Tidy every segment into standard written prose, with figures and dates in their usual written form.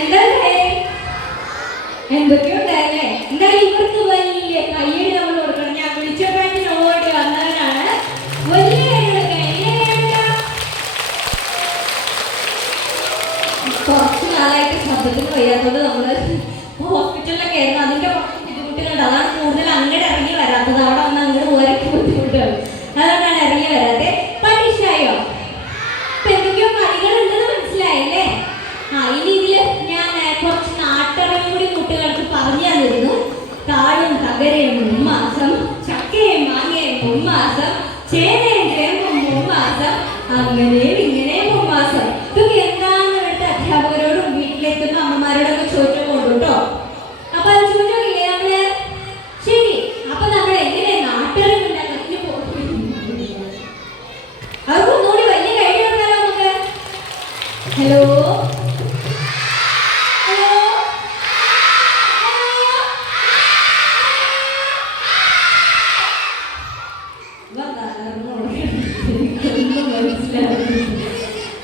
എന്തല്ലേ എന്തൊക്കെയോ ഉണ്ടായല്ലേ? എന്തായാലും ഇവർക്ക് വലിയ കയ്യടി നമ്മൾ കൊടുക്കണം. ഞാൻ വിളിച്ചപ്പോഴേക്കും ഓടി വന്നവരാണ്. വലിയ കുറച്ച് നാളായിട്ട് ശബ്ദത്തിന് വയ്യാത്തത് നമ്മള് ഹോസ്പിറ്റലിലൊക്കെ ആയിരുന്നു. അതിന്റെ കുറച്ച് ബുദ്ധിമുട്ടുകളുണ്ട്. അതാണ് കൂടുതൽ അങ്ങോട്ട് ഇറങ്ങി വരാത്തത്. അവിടെ വന്ന് അങ്ങോട്ട് പോരൊക്കെ ബുദ്ധിമുട്ടുകൾ. അതുകൊണ്ടാണ് ഇറങ്ങി വരാതെ. പരീക്ഷയോ ഇപ്പൊ എന്തൊക്കെയോ കളികളുണ്ടെന്ന് മനസ്സിലായല്ലേ? ഇനി ഇതില് ഞാൻ കുറച്ച് നാട്ടറിവും കൂടി കുട്ടികൾക്ക് പറഞ്ഞു തന്നിരുന്നു. താഴും തകരയും മുമ്മാസം, ചക്കയും മാങ്ങയും മുമ്മാസം, ചേനയും ചേമ്പും മുമ്മാസം, അങ്ങനെയും ഇങ്ങനെയും മുമ്മാസം. ഇതൊക്കെ എന്താണെന്ന് ഇവിടുത്തെ അധ്യാപകരോടും വീട്ടിലെത്തുന്ന അമ്മമാരോടൊക്കെ ചോദിച്ചുകൊണ്ടു കേട്ടോ. അപ്പൊ അത് ചോദിച്ചോക്കില്ലേ നമ്മള്? ശരി, അപ്പൊ നമ്മൾ എങ്ങനെ നാട്ടറിവുണ്ടാകും? അതൊക്കെ ഒന്നുകൂടി വലിയ കൈ കൊടുത്താലോ നമുക്ക്? ഹലോ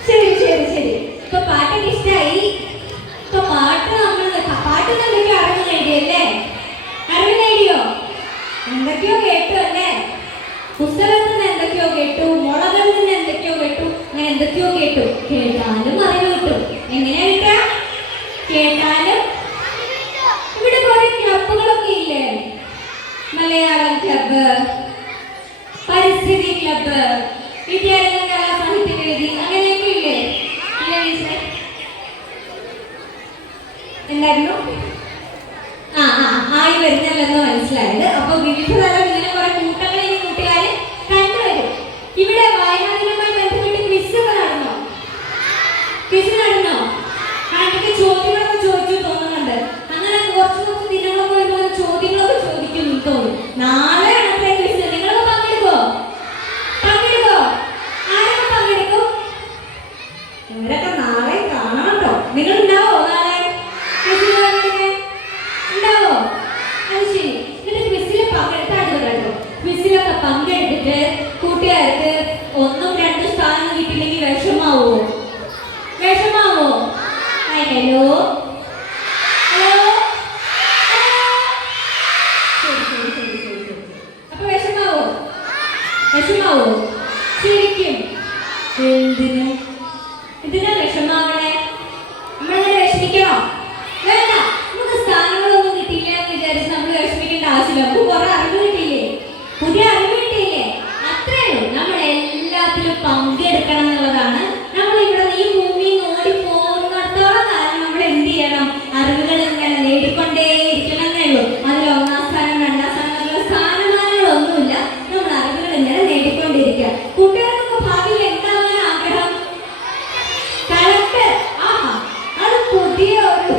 ശരി ശരി ശരി. ഇപ്പൊ പാട്ടൊക്കെ ഇഷ്ടായി. ഇപ്പൊ പാട്ട് പാട്ടിന് എന്തൊക്കെയോ അറിവ് നേടിയല്ലേ? അറിവ് നേടിയോ? എന്തൊക്കെയോ കേട്ടു അല്ലേ? പുസ്തകത്തിൽ നിന്ന് എന്തൊക്കെയോ കേട്ടു, മുളകളിൽ നിന്ന് എന്തൊക്കെയോ കേട്ടു, അങ്ങനെ എന്തൊക്കെയോ കേട്ടു. കേട്ടാലും അറിവ് കിട്ടും. എങ്ങനെയാ കിട്ടാ? കേട്ടാലും. ഇവിടെ കുറെ ക്ലബുകളൊക്കെ ഇല്ലേ? മലയാളം ക്ലബ്ബ്, പരിസ്ഥിതി ക്ലബ്ബ്, വിദ്യാലയ കലാ സാഹിത്യ വേദി, അങ്ങനെയൊക്കെ ഇല്ലേ? എന്തായിരുന്നു? ആയി വരുന്നല്ലെന്ന് മനസ്സിലായത്. അപ്പൊ വിവിധ തരം ഇങ്ങനെ കുറെ കൂട്ടങ്ങളെ ഈ കൂട്ടുകാര് കണ്ടുവരും. ഇവിടെ വായനാദിനവുമായി ബന്ധപ്പെട്ട് ക്വിസൊക്കെ നടന്നോ? ക്വിസ് നടന്നോ? ആദ്യമൊക്കെ ചോദ്യങ്ങളൊക്കെ ചോദിച്ചു തോന്നുന്നുണ്ട്. അങ്ങനെ കുറച്ച് ദിനങ്ങളൊക്കെ വരുമ്പോൾ ചോദ്യങ്ങളൊക്കെ ചോദിക്കും തോന്നും. നാളെ അന്നത്തെ ക്വിസ് നിങ്ങളൊക്കെ പങ്കെടുക്കോ? ആരൊക്കെ പങ്കെടുക്കും? ഇവരൊക്കെ നാളെ കാണണം കേട്ടോ. നിങ്ങൾ ഉണ്ടാവോ നാളെ? ഉണ്ടാവോ? അത് ശരി. എന്നിട്ട് ക്വിസിൽ പങ്കെടുത്താടുക കേട്ടോ. ക്വിസിലൊക്കെ പങ്കെടുത്തിട്ട് കൂട്ടുകാർക്ക് 1ഉം 2ഉം സ്ഥാനം കിട്ടില്ലെങ്കിൽ വിഷമാവോ? വിഷമാവോ? Hello hello. ശരി ശരി ശരി ശരി ശരി. അപ്പൊ വിഷമാവോ? വിഷമാവോ? ശരിക്കും എന്തിനാ വിഷമാവണേ? നമ്മളങ്ങനെ വിഷമിക്കണോ? വേണ്ട. നമുക്ക് സ്ഥാനങ്ങളൊന്നും കിട്ടിയില്ല എന്ന് വിചാരിച്ച് നമ്മൾ വിഷമിക്കേണ്ട ആവശ്യമില്ല. നമുക്ക് കുറെ അറിവ് കിട്ടിയില്ലേ? പുതിയ അറിവ് കിട്ടിയില്ലേ? അത്രേ ഉള്ളൂ. നമ്മൾ എല്ലാത്തിലും പങ്കെടുക്കണം എന്നുള്ളതാണ്. നമ്മൾ ഇവിടെ ഈ ഭൂമിയിൽ ഓടി പോകുന്നിടത്തോളം കാലം നമ്മൾ എന്ത് ചെയ്യണം? അറിവുകൾ ഇങ്ങനെ നേടിക്കൊണ്ടേയിരിക്കണം എന്നേ ഉള്ളൂ. അതിൽ 1ാം സ്ഥാനം 2ാം സ്ഥാനം എന്നുള്ള സ്ഥാനമാനങ്ങളൊന്നുമില്ല. നമ്മൾ അറിവുകൾ ഇങ്ങനെ നേടിക്കൊണ്ടിരിക്കുക. കൂട്ടുകാർക്കൊക്കെ ഭാവിയിൽ എന്താവാൻ ആഗ്രഹം? കളക്ടർ. അത് പുതിയ ഒരു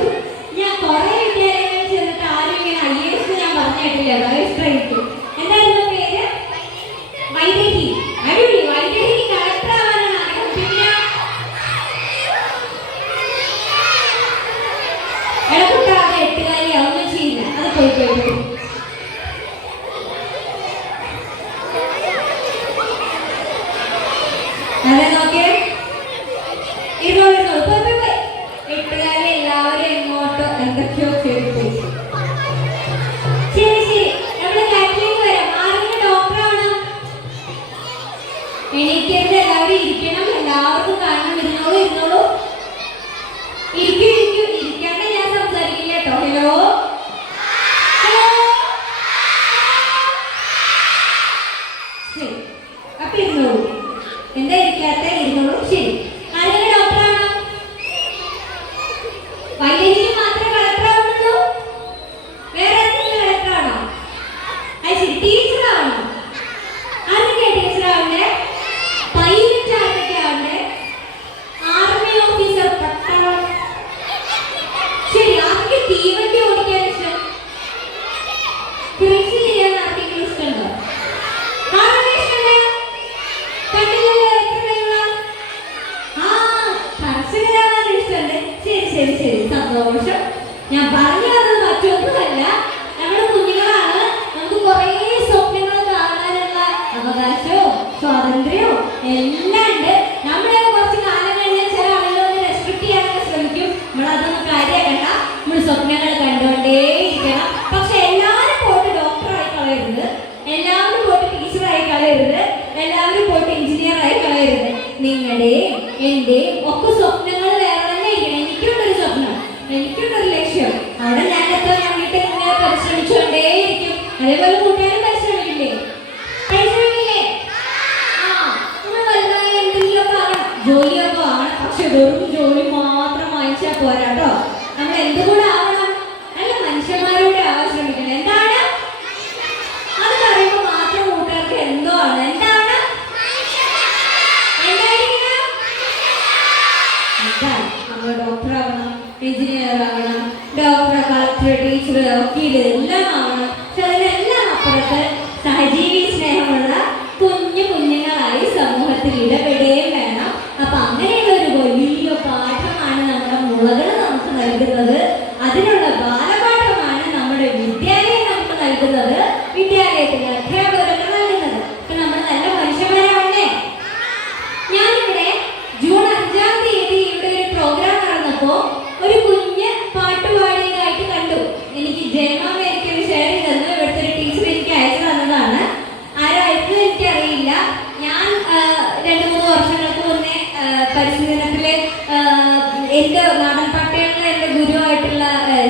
ഞാൻ കുറെ വിദ്യാലയങ്ങളിൽ ചെന്നിട്ട് ആരും ഇങ്ങനെ IAS ഞാൻ പറഞ്ഞിട്ടില്ല. എന്തായിരുന്നു പേര്? വൈദേഹി. അടിപൊളി. വൈദേഹിക്ക് കളക്ടർ ആവാനാണ് ആഗ്രഹം. പിന്നെ ഇടപെട്ടാതെ 8 ഒന്നും ചെയ്യില്ല. അത് പോയി അതെ നോക്കിയേ. ഇരുന്നോളൂ. 8 എല്ലാവരും എങ്ങോട്ടോ എന്തൊക്കെയോ കേൾപ്പോയി. ശരി ശരി. നമ്മുടെ ക്ലാസ്സിലേക്ക് വരാം. ആരെങ്കിലും ഡോക്ടറാവണം? എണീക്കരുത്. എല്ലാവരും ഇരിക്കണം. എല്ലാവർക്കും കാരണം. ഇരുന്നോളൂ. ഇരിക്കാണ്ട് ഞാൻ സംസാരിക്കില്ല കേട്ടോ. ഹലോ ശരി. അപ്പൊ ഇരുന്നോളൂ. എന്താ ഇരിക്കാത്ത? ഇരുന്നോളൂ. ശരി. ആരെങ്കിലും ഡോക്ടറാണോ? വൈദ്യുതി മാത്രമേ കളക്ടറാവുള്ളൂ? വേറെ എന്തെങ്കിലും കളക്ടറാണോ? അത് ശരി. ടീച്ചറാവണോ? ആരൊക്കെയാ ടീച്ചറാവണ്ടേ? പൈലറ്റ് ആരൊക്കെയാവണ്ടേ? ആർമി ഓഫീസർ, പട്ടാളം. ശരി. ആർക്ക് തീവണ്ടി ഓടിക്കാൻ ഇഷ്ടം? കൃഷി ചെയ്യാൻ ആർക്കെങ്കിലും ഇഷ്ടമുണ്ടോ? ആരുടെ ഇഷ്ടമല്ലേ? കണ്ടില്ലല്ലോ. എത്ര കഴിവുള്ള കർഷകരാവാൻ ഇഷ്ടമുണ്ട്. ശരി ശരി ശരി. സന്തോഷം. ഞാൻ പറഞ്ഞു തന്നത് മറ്റൊന്നുമല്ല. നമ്മുടെ കുഞ്ഞുങ്ങളാണ്. നമുക്ക് കുറേ സ്വപ്നങ്ങൾ കാണാനുള്ള അവകാശവും സ്വാതന്ത്ര്യവും എല്ലാം ഉണ്ട്. നമ്മളെ കുറച്ച് കാലം കഴിഞ്ഞാൽ ചില ആളുകളൊന്ന് റെസ്ട്രിക്ട് ചെയ്യാനൊക്കെ ശ്രമിക്കും. നമ്മളതൊന്നും കാര്യം എനിക്കുണ്ടൊരു ലക്ഷ്യം. അവിടെ ഞാൻ എത്താൻ വേണ്ടിയിട്ട് ഇങ്ങനെ പരിശ്രമിച്ചുകൊണ്ടേയിരിക്കും. അതേപോലെ കൂട്ടുകാരും പരിശ്രമിക്കില്ലേ? പരിശ്രമിക്കില്ലേ? ആ, നമ്മൾ വലുതായി എന്തെങ്കിലുമൊക്കെ ആകണം, ജോലിയൊക്കെ ആവണം. പക്ഷെ വെറും ജോലി മാത്രം വാങ്ങിച്ചാൽ പോരാട്ടോ. നമ്മൾ എന്തുകൂടെ ആവണം? നല്ല മനുഷ്യന്മാരോടെ ആവാൻ ശ്രമിക്കണം. എന്താണ് അത് പറയുമ്പോൾ മാത്രം കൂട്ടുകാർക്ക് എന്തോ ആണ്. എന്താണ് നമ്മൾ ഡോക്ടർ ആവണം, എഞ്ചിനീയർ ആവണം, ഡോക്ടർ, കളക്ടർ, ടീച്ചർ, വക്കീൽ എല്ലാം ആവണം. പക്ഷെ അതിനെല്ലാം അപ്പുറത്ത് സഹജീവി സ്നേഹമുള്ള കുഞ്ഞു കുഞ്ഞുങ്ങളായി സമൂഹത്തിൽ ഇടപെടുകയും വേണം. അപ്പൊ അങ്ങനെയുള്ള ഒരു വലിയ പാഠമാണ് നമ്മുടെ മുളകൾ നമുക്ക് നൽകുന്നത്. അതിനുള്ള ബാലപാഠമാണ് നമ്മുടെ വിദ്യാലയം നമുക്ക് നൽകുന്നത്, വിദ്യാലയത്തിലെ അധ്യാപകരൊക്കെ നൽകുന്നത്. അപ്പൊ നമ്മൾ നല്ല മനുഷ്യന്മാരാവണ്ടേ? ഞാനിവിടെ ജൂൺ 5-ാം തീയതി ഇവിടെ ഒരു പ്രോഗ്രാം നടന്നപ്പോ ഒരു കുഞ്ഞ് പാട്ടുപാടിയതായിട്ട് കണ്ടു. എനിക്ക് ജയമാമ എനിക്കൊരു ഷെയർ ചെയ്തെന്ന് ഇവിടുത്തെ ഒരു ടീച്ചർ എനിക്ക് അയച്ചു തന്നതാണ്. ആരും അയച്ചത് എനിക്കറിയില്ല. ഞാൻ 2-3 വർഷങ്ങൾക്ക് മുന്നേ പരിസ്ഥിതി ദിനത്തിലെ എൻ്റെ നാടൻ പാട്ടുകളിലെ എൻ്റെ ഗുരുവായിട്ടുള്ള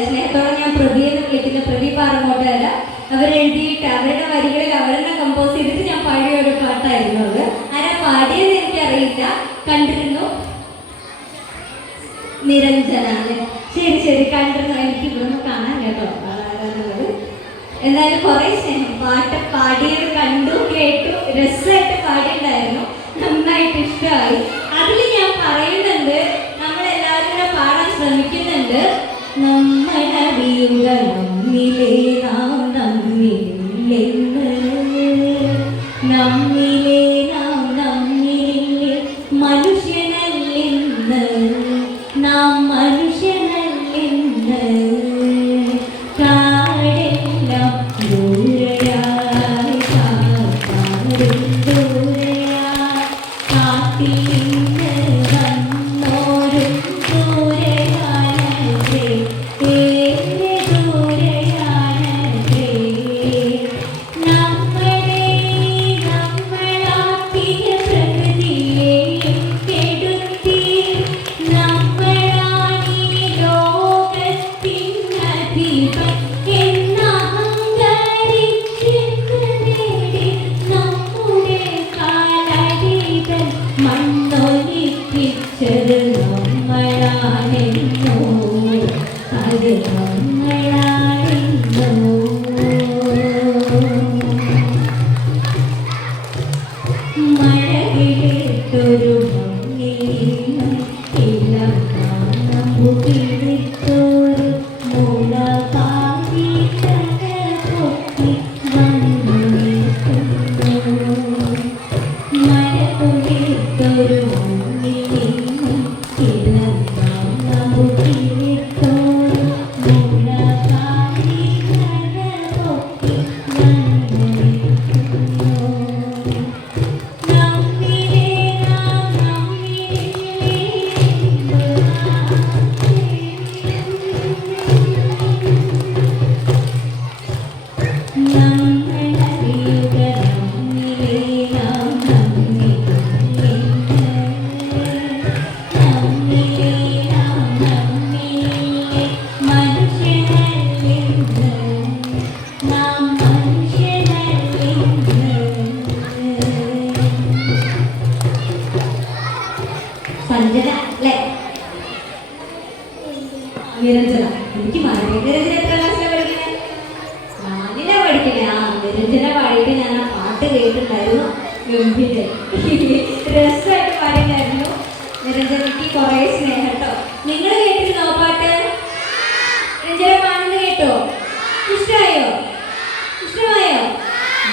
സ്നേഹത്തോടെ ഞാൻ പ്രതി എന്ന് വിളിക്കുന്ന പ്രതി പാറങ്ങോട്ടല്ല, അവരെഴുതിയിട്ട് അവരുടെ വരികളിൽ അവരെന്നെ കമ്പോസ് ചെയ്തിട്ട് ഞാൻ പാടിയ ഒരു പാട്ടായിരുന്നു അത്. ആരാ പാടിയെന്ന് എനിക്കറിയില്ല, കണ്ടിരുന്നു. നിരഞ്ജന അല്ലേ? ശരി ശരി, കണ്ടിരുന്നു. എനിക്ക് ഇവിടുന്ന് കാണാൻ കേട്ടോ ആരാന്നുള്ളത്. എന്തായാലും കുറേ സ്നേഹം. പാട്ട് പാടിയത് കണ്ടു, കേട്ടു, രസമായിട്ട് പാടിയിട്ടുണ്ടായിരുന്നു, നന്നായിട്ട് ഇഷ്ടമായി. അതിൽ ഞാൻ പറയുന്നുണ്ട്, നമ്മളെല്ലാവരും കൂടെ പാടാൻ ശ്രമിക്കുന്നുണ്ട്. നമ്മളറിയുക നമ്മിലേ നാം നമ്മിലെന്ന്, നമ്മിലേ നാം നമ്മിലെ മനുഷ്യനല്ലെന്ന്, നാം മനുഷ്യനല്ലെന്ന്. കാടെല്ലാം ദൂരയായി, കാടും ദൂരയായി, കാട്ടിൽ നിന്ന് വന്നോരും ദൂരയാനേ, ഏറെ ദൂരയാനേ. നമ്മളെ നമ്മളാക്കിയ പ്രകൃതിയെ കെടുത്തി, നമ്മളാണീ ലോകത്തിനധിപൻ എന്നഹങ്കരിച്ചെന്ന് നേടി നമ്മുടെ കാലടികൾ മണ്ണൊലിപ്പിച്ചത് നമ്മളാണെന്നോ, അത് നമ്മളാണെന്നോ. മഴവിളിട്ടൊരു മങ്ങിൽ ഇളം കാണുകിളിത്തോരു മുളകാരി കടപൊട്ടി വന്നിരിക്കുന്നു. മഴവിളിട്ടൊരു മങ്ങിൽ ഇളം കാണുകിളിത്തോരു മുളകാരി കടപൊട്ടി വന്നിരിക്കുന്നു. നമ്മിലേ നാം നമ്മിലേ നമ്മളറിയുക നമ്മിലേ നാം നമ്മിലെന്ന്, നമ്മിലേ നാം നമ്മിലെ മനുഷ്യനല്ലെന്ന്, നാം മനുഷ്യനല്ലെന്ന്. സഞ്ജന അല്ലേ? നിരഞ്ജന. എനിക്ക് മാറി. നിരഞ്ജന എത്ര ക്ലാസ്സിലാണ് പഠിക്കുന്നത്? 4-ലാ പഠിക്കുന്നത്. ആ, നിരഞ്ജന പാടിയിട്ട് ഞാൻ ആ പാട്ട് കേട്ടിട്ടുണ്ടായിരുന്നു. ഗംഭീരം, രസമായിട്ട് പാടിയിട്ടുണ്ടായിരുന്നു. നിരഞ്ജനയ്ക്ക് കുറേ സ്നേഹം കേട്ടോ. നിങ്ങൾ കേട്ടിരുന്നോ പാട്ട്? നിരഞ്ജന പാടുന്നത് കേട്ടോ? ഇഷ്ടമായോ? ഇഷ്ടമായോ?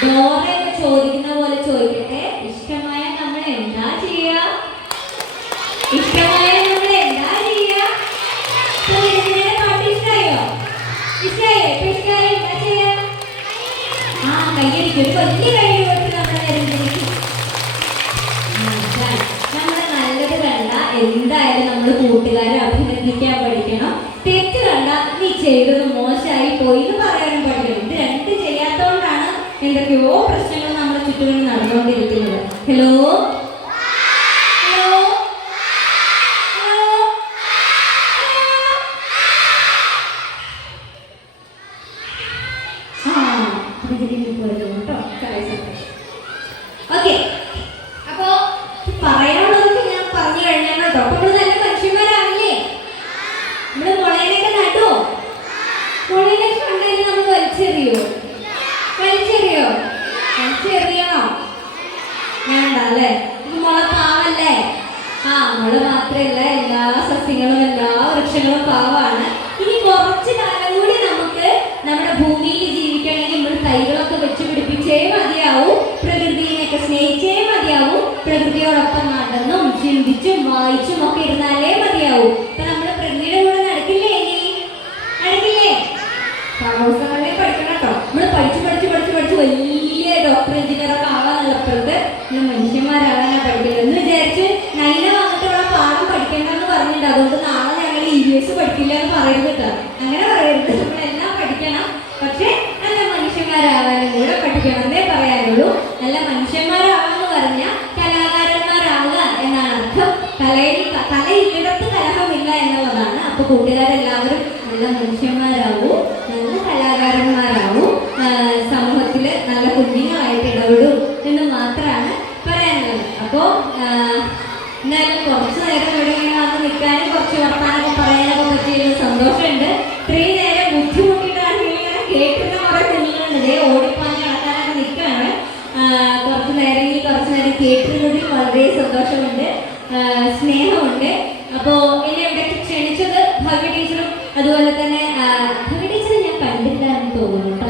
ഡോറയൊക്കെ ചോദിക്കുന്ന പോലെ ചോദിക്കട്ടെ, ഇഷ്ടമായ നമ്മൾ എന്താ ചെയ്യുക? ഇഷ്ടമായ നമ്മൾ എന്താ ചെയ്യുക? നിരഞ്ജനയുടെ പാട്ട് ഇഷ്ടമായോ? ഇഷ്ടമായോ? ഇപ്പൊ ഇഷ്ടമായോ? എന്താ ചെയ്യുക? ആ, കയ്യടിക്കും. ഒരു വലിയ കയ്യടി കൊടുത്ത് നമ്മുടെ നിരഞ്ജനയ്ക്ക്. നമ്മുടെ നല്ലത് കണ്ട എന്തായാലും നമ്മൾ കൂട്ടുകാരെ അഭിനന്ദിക്കാൻ പഠിക്കണം. തെറ്റ് കണ്ട നീ ചെയ്തത് മോശമായി പോയി എന്ന് പറയാനും പഠിക്കണം. ഇത് രണ്ട് ചെയ്യാത്തതുകൊണ്ടാണ് എന്തൊക്കെയോ പ്രശ്നങ്ങൾ നമ്മുടെ ചുറ്റുപാട് നടന്നുകൊണ്ടിരിക്കുന്നത്. ഹലോ ഹലോ ഹലോ, സാഹചര്യം പോയിരുന്നു കേട്ടോ. ഓക്കെ, അപ്പോ പറയാനുള്ളതൊക്കെ ഞാൻ പറഞ്ഞു കഴിഞ്ഞാൽ കേട്ടോ. അപ്പൊ നമ്മള് നല്ല മനുഷ്യന്മാരാവില്ലേ? നമ്മള് മുളയിലൊക്കെ നടുവോ? മുളയിലൊക്കെ കണ്ടുകഴിഞ്ഞാൽ നമ്മൾ വലിച്ചെറിയോ? വലിച്ചെറിയോ? വലിച്ചെറിയണോ? വേണ്ട അല്ലേ? മുള പാവല്ലേ? മുള മാത്രമല്ല, എല്ലാ സസ്യങ്ങളും എല്ലാ വൃക്ഷങ്ങളും പാവാണ്. ഇനി കുറച്ച് കാലം കൂടി നമുക്ക് നമ്മുടെ ഭൂമിയിൽ ജീവിക്കണമെങ്കിൽ നമ്മൾ തൈകളൊക്കെ വെച്ച് പിടിപ്പിച്ചേ മതിയാവും, പ്രകൃതിയെയൊക്കെ സ്നേഹിച്ചേ മതിയാവും, പ്രകൃതിയോടൊപ്പം നടന്നും ചിന്തിച്ചും വായിച്ചും ഒക്കെ ഇരുന്നാലേ മതിയാവും. ഇപ്പൊ നമ്മള് പ്രകൃതിയുടെ കൂടെ നടക്കില്ലേ? നടക്കില്ലേ? പാഠപുസ്തകങ്ങളെ പഠിക്കണം കേട്ടോ. നമ്മള് പഠിച്ച് പഠിച്ച് പഠിച്ച് പഠിച്ച് വലിയ ഡോക്ടർ എഞ്ചിനീയറൊക്കെ ആവാന്നുള്ളപ്പോഴത്ത് മനുഷ്യന്മാരാകാനാ പഠിക്കുന്നത് എന്ന് വിചാരിച്ച് നൈന വന്നിട്ട് ഇവിടെ പാഠം പഠിക്കേണ്ടെന്ന് പറഞ്ഞിട്ടുണ്ട്. അതുകൊണ്ട് നാളെ ഞങ്ങൾ EVS പഠിക്കില്ല എന്ന് പറയരുത് കേട്ടോ. അങ്ങനെ പറയരുത്. നമ്മളെല്ലാം പഠിക്കണം, പക്ഷെ നല്ല മനുഷ്യന്മാരാവാനും കൂടെ പഠിക്കണം എന്നേ പറയാനുള്ളൂ. നല്ല മനുഷ്യന്മാരാവാന്ന് പറഞ്ഞാൽ കലാകാരന്മാരാവുക എന്നാണ് അർത്ഥം. കലയിടത്ത് കലഹമില്ല എന്നുള്ളതാണ്. അപ്പൊ കൂട്ടുകാരെല്ലാവരും നല്ല മനുഷ്യന്മാരാവൂ, നല്ല കലാകാരന്മാരാവൂ, സമൂഹത്തില് നല്ല കുഞ്ഞുങ്ങളായിട്ട് ഇടപെടൂ എന്ന് മാത്രമാണ് പറയാനുള്ളത്. അപ്പോ എന്നാലും കുറച്ച് നേരം ഇവിടെ ഇങ്ങനെ വന്ന് നിൽക്കാനും കുറച്ച് വർത്താനൊക്കെ പറയാനൊക്കെ പറ്റിയൊരു സന്തോഷമുണ്ട്. ഇത്രയും നേരം ബുദ്ധിമുട്ടിയിട്ടാണെങ്കിൽ ഇങ്ങനെ കേൾക്കുന്ന കുറെ കുഞ്ഞുങ്ങളുണ്ട്. ഓടിപ്പാഞ്ഞ് നടക്കാനൊക്കെ നിൽക്കുകയാണ്. കുറച്ച് നേരം കേട്ടിരുന്നതിൽ വളരെ സന്തോഷമുണ്ട്, സ്നേഹമുണ്ട്. അപ്പോൾ എന്നെ ഇവിടേക്ക് ക്ഷണിച്ചത് ഭവ്യ ടീച്ചറും അതുപോലെ തന്നെ ഭവ്യ ടീച്ചറെ ഞാൻ കണ്ടില്ല എന്ന് തോന്നുന്നു കേട്ടോ.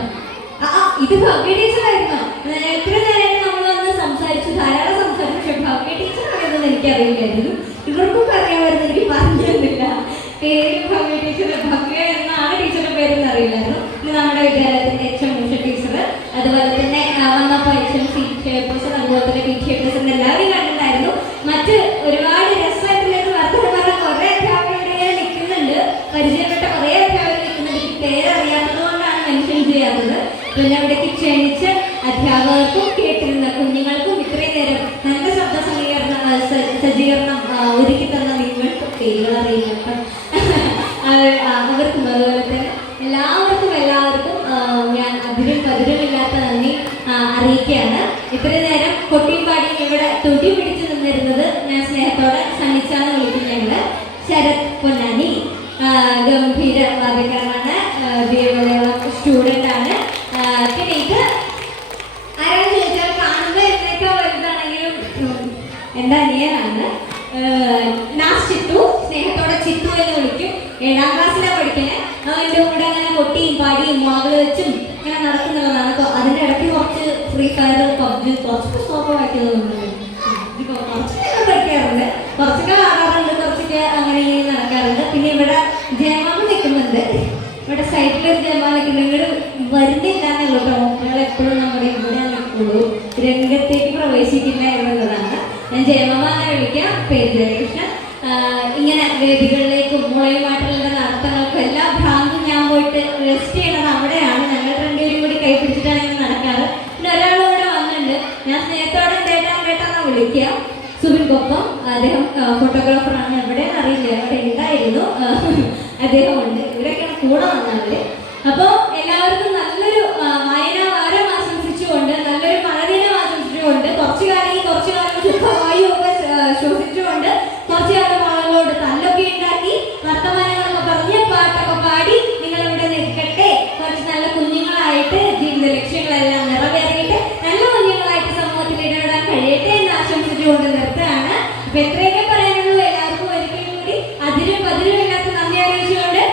ഇത് ഭവ്യ ടീച്ചറായിരുന്നു. എത്ര നേരമായിട്ട് നമ്മൾ വന്ന് സംസാരിച്ചു, ധാരാളം സംസാരിച്ചു. പക്ഷെ ഭവ്യ ടീച്ചർ അറിയുന്നത് എനിക്കറിയില്ലായിരുന്നു. ഇവർക്കും അറിയാമായിരുന്നു, എനിക്ക് പറഞ്ഞു തന്നില്ല. പേര് ഭവ്യ ടീച്ചർ, ഭവ്യ എന്നാണ് ടീച്ചറുടെ പേരെന്ന് അറിയില്ലായിരുന്നു. ഇത് നമ്മുടെ വിദ്യാലയത്തിന്റെ HM ഉഷ ടീച്ചർ, അതുപോലെ തന്നെ വന്നപ്പോൾ HM ചെയർപേഴ്സൺ, അതുപോലെ തന്നെ PTA ചെയർപേഴ്സൺ എല്ലാവരും കണ്ടിട്ടുണ്ടായിരുന്നു. മറ്റ് ഒരുപാട് രസമായിട്ടുള്ള വർത്തമാനം കുറെ അധ്യാപകർ ഇങ്ങനെ നിൽക്കുന്നുണ്ട്. പരിചയപ്പെട്ട കുറെ അധ്യാപകർ നിൽക്കുന്നുണ്ട്. എനിക്ക് പേരറിയാത്തത് കൊണ്ടാണ് മെൻഷൻ ചെയ്യാത്തത്. പിന്നെ അവിടേക്ക് ക്ഷണിച്ച അധ്യാപകർക്കും കേട്ടിരുന്ന കുഞ്ഞുങ്ങൾക്കും ഇത്രയും നേരം നല്ല ശബ്ദ സജ്ജീകരണം ഒരുക്കി തന്ന നിങ്ങൾക്കും പേരുകൾ അറിയില്ല അവർക്കും അതുപോലെ തന്നെ എല്ലാവർക്കും ഞാൻ അതിരുമില്ലാത്ത നന്ദി അറിയിക്കുകയാണ്. ഇത്രയും നേരം കൊട്ടിയും പാടിയും ഇവിടെ തുടി പിടിച്ചു നിന്നിരുന്നത് ഞാൻ സ്നേഹത്തോടെ സന്നിച്ചാന്ന് വിളിക്കും. ഞങ്ങള് ശരത് പൊന്നാനി ഗംഭീര വാദ്യക്കാരനാണ്, സ്റ്റുഡൻ്റ് ആണ്. പിന്നെ ഇത് ആരാണെന്ന് ചോദിച്ചാൽ കാണുമ്പോൾ എന്നേക്കാൾ വലുതാണെങ്കിലും എൻ്റെ അനിയനാണ്. ചിത്തു, സ്നേഹത്തോടെ ചിത്തു എന്ന് വിളിക്കും. 7ാം ക്ലാസ്സിലാണ് പഠിക്കുന്നത്. അവൻ്റെ കൂടെ അങ്ങനെ കൊട്ടിയും പാടിയും മാവിള് വെച്ചും ഇങ്ങനെ നടക്കുന്നുള്ളതാണ്. അതിൻ്റെ ഇടയ്ക്ക് കുറച്ച് ഫ്രീ ഫയർ, പബ്ജി, കുറച്ചൊക്കെ സ്റ്റോപ്പ് വായിക്കുന്നതുണ്ട്. കുറച്ചൊക്കെ പഠിക്കാറുണ്ട്, കുറച്ചൊക്കെ ആടാറുണ്ട്, കുറച്ചൊക്കെ അങ്ങനെ ഇങ്ങനെ നടക്കാറുണ്ട്. പിന്നെ ഇവിടെ ജയമാമ നിൽക്കുന്നുണ്ട്. ഇവിടെ സൈഡിലൊരു ജയമാമ നിൽക്കുന്നുണ്ട്. ഇങ്ങോട്ട് വരുന്നില്ല എന്നുള്ളൂ കേട്ടോ. ഞങ്ങൾ എപ്പോഴും നമ്മുടെ ഇവിടെ നിൽക്കുള്ളൂ, രംഗത്തേക്ക് പ്രവേശിക്കില്ല എന്നുള്ളതാണ്. ഞാൻ ജയമാമ എന്നെ വിളിക്കാം, പേര് ജയകൃഷ്ണൻ. ഇങ്ങനെ വേദികളിലേക്കും മുളയുമായിട്ടുള്ള നടത്തങ്ങൾക്കും എല്ലാ ഭ്രാന്തും ഞാൻ പോയിട്ട് റെസ്റ്റ് ചെയ്യണത് അവിടെയാണ്. ഞങ്ങൾ രണ്ടുപേരും കൂടി കൈ പിടിച്ചിട്ടാണ് ഇങ്ങനെ നടക്കാറ്. പിന്നെ ഒരാളും കൂടെ വന്നിട്ടുണ്ട്. ഞാൻ സ്നേഹത്തോടെ കേട്ടാന്ന് വിളിക്കുക, സുബിൻകൊപ്പം. അദ്ദേഹം ഫോട്ടോഗ്രാഫറാണ്. എവിടെയെന്ന് അറിയില്ല, അവിടെ ഉണ്ടായിരുന്നു. അദ്ദേഹം ഉണ്ട്. ഇവരൊക്കെയാണ് കൂടെ വന്നവര്. അപ്പോൾ എല്ലാവർക്കും നല്ലൊരു വായനാവാരം ആശംസിച്ചുകൊണ്ട്, നല്ലൊരു മഴദിനം ആശംസിച്ചുകൊണ്ട്, കുറച്ചു കാലം ശുദ്ധവായു ഒക്കെ ശ്വസിച്ചുകൊണ്ട്, കുറച്ചു കാലം ആളുകളോട് തല്ലൊക്കെ ഉണ്ടാക്കി, വർത്തമാനങ്ങളൊക്കെ പറഞ്ഞ് പാട്ടൊക്കെ പാടി നിങ്ങളിവിടെ നിൽക്കട്ടെ. കുറച്ച് നല്ല കുഞ്ഞുങ്ങളായിട്ട് ജീവിത ലക്ഷ്യങ്ങളെല്ലാം നിറവേറിയിട്ട് നല്ല കുഞ്ഞുങ്ങളായിട്ട് സമൂഹത്തിൽ ഇടപെടാൻ കഴിയട്ടെ എന്ന് ആശംസിച്ചുകൊണ്ട് നിർത്തുകയാണ്. അപ്പൊ എത്രയൊക്കെ പറയാനുള്ളൂ. എല്ലാവർക്കും ഒരിക്കലും കൂടി അതിരും ഇല്ലാത്ത നന്ദി അറിയിച്ചുകൊണ്ട്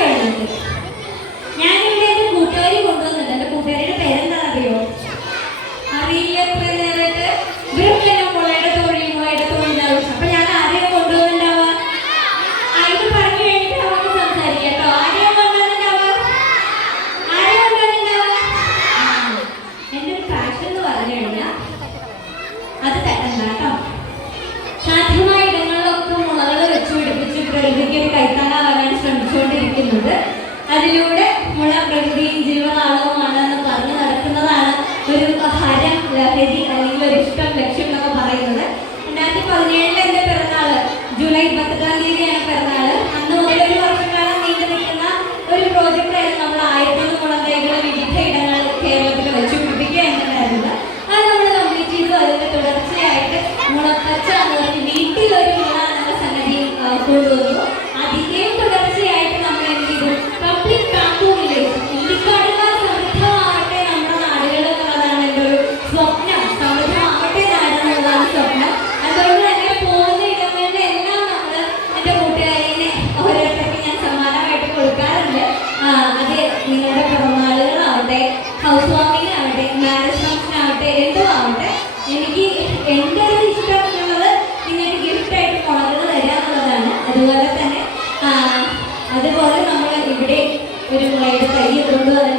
രഹസ്യമുണ്ട്. ഞാനിവിടെ എൻ്റെ കൂട്ടുകാരി കൊണ്ടുവന്നിട്ടുണ്ട്. എൻ്റെ കൂട്ടുകാരിയുടെ പേരെന്താണെന്ന് അറിയോ? അറിയില്ല. ഇവരൊക്കെ ഞാൻ മുളയുടെ തൊഴിലാവശ്യം. അപ്പൊ ഞാൻ ആരെയും കൊണ്ടുവന്നിട്ടുണ്ടാവുക? ആയിട്ട് പറഞ്ഞു കഴിഞ്ഞിട്ട് അവർക്ക് സംസാരിക്കാം കേട്ടോ. ആരെയും കൊണ്ടുവന്നിട്ടുണ്ടാവുക? എൻ്റെ ഒരു പാഷൻ എന്ന് പറഞ്ഞു കഴിഞ്ഞാൽ അത് തെറ്റണ്ട കേട്ടോ. സാധ്യമായ ഇടങ്ങളിലൊക്കെ മുളകൾ വെച്ച് പിടിപ്പിച്ച് പ്രകൃതിക്ക് ഒരു കൈത്താങ്ങാവാൻ ശ്രമിച്ചുകൊണ്ടിരിക്കുന്നത്. അതിലൂടെ മുള പ്രകൃതിയും ജീവനാളവുമാണെന്ന് പറഞ്ഞു നടക്കുന്നതാണ് ഒരു ഹരം, ലഹരി അല്ലെങ്കിൽ ഒരു ഇഷ്ടം, ലക്ഷ്യം എന്നൊക്കെ പറയുന്നത്. 2017 എൻ്റെ പിറന്നാള് ജൂലൈ 22-ാം തീയതിയാണ് പിറന്നാള്. അന്ന് മുതൽ ഒരു വർഷക്കാലം നീണ്ടു നിൽക്കുന്ന ഒരു പ്രോജക്റ്റായിരുന്നു നമ്മൾ 1000 മുളം തൈകൾ വിവിധ ഇടങ്ങളിൽ കേരളത്തിൽ വെച്ച് പിടിപ്പിക്കുക എന്നുണ്ടായിരുന്നത്. അത് നമ്മൾ കംപ്ലീറ്റ് ചെയ്തു. അതിൻ്റെ തുടർച്ചയായിട്ട് മുളപ്പച്ച എന്ന് പറഞ്ഞ് വീട്ടിലൊരു മുള എന്ന സംഗതി കൊണ്ടുവന്നു. അതിൻ്റെയും തുടർച്ചയായിട്ട് നമ്മൾ എന്ത് ചെയ്തു? പബ്ലിക് ബാംബു വില്ലേജ്, ഇല്ലിക്കാടുകാർ സമൃദ്ധമാവട്ടെ നമ്മുടെ നാടുകൾ എന്നുള്ളതാണ് എൻ്റെ ഒരു സ്വപ്നം. സമൃദ്ധമാവട്ടെ നാട് എന്നുള്ളതാണ് സ്വപ്നം. അതുകൊണ്ട് തന്നെ പോകുന്ന ഇടങ്ങളിലെല്ലാം നമ്മൾ എൻ്റെ കൂട്ടുകാരിനെ ഓരോരുത്തർക്ക് ഞാൻ സമ്മാനമായിട്ട് കൊടുക്കാറുണ്ട്. അത് നിങ്ങളുടെ പിറന്നാളുകളാവട്ടെ, ഹൗസ് വാമിംഗ് ആവട്ടെ, മാരേജ് ഫംഗ്ഷനാവട്ടെ, എന്തും ആവട്ടെ, എനിക്ക് എൻ്റെ ഒരു ഇഷ്ടം എന്നുള്ളത് നിങ്ങൾക്ക് ഗിഫ്റ്റായിട്ട് മുളകൾ തരിക എന്നുള്ളതാണ്. അതുപോലെ തന്നെ അതുപോലെ നമ്മൾ ഇവിടെ ഒരു മുളയുടെ തൈ കൊണ്ടുവന്നിട്ട്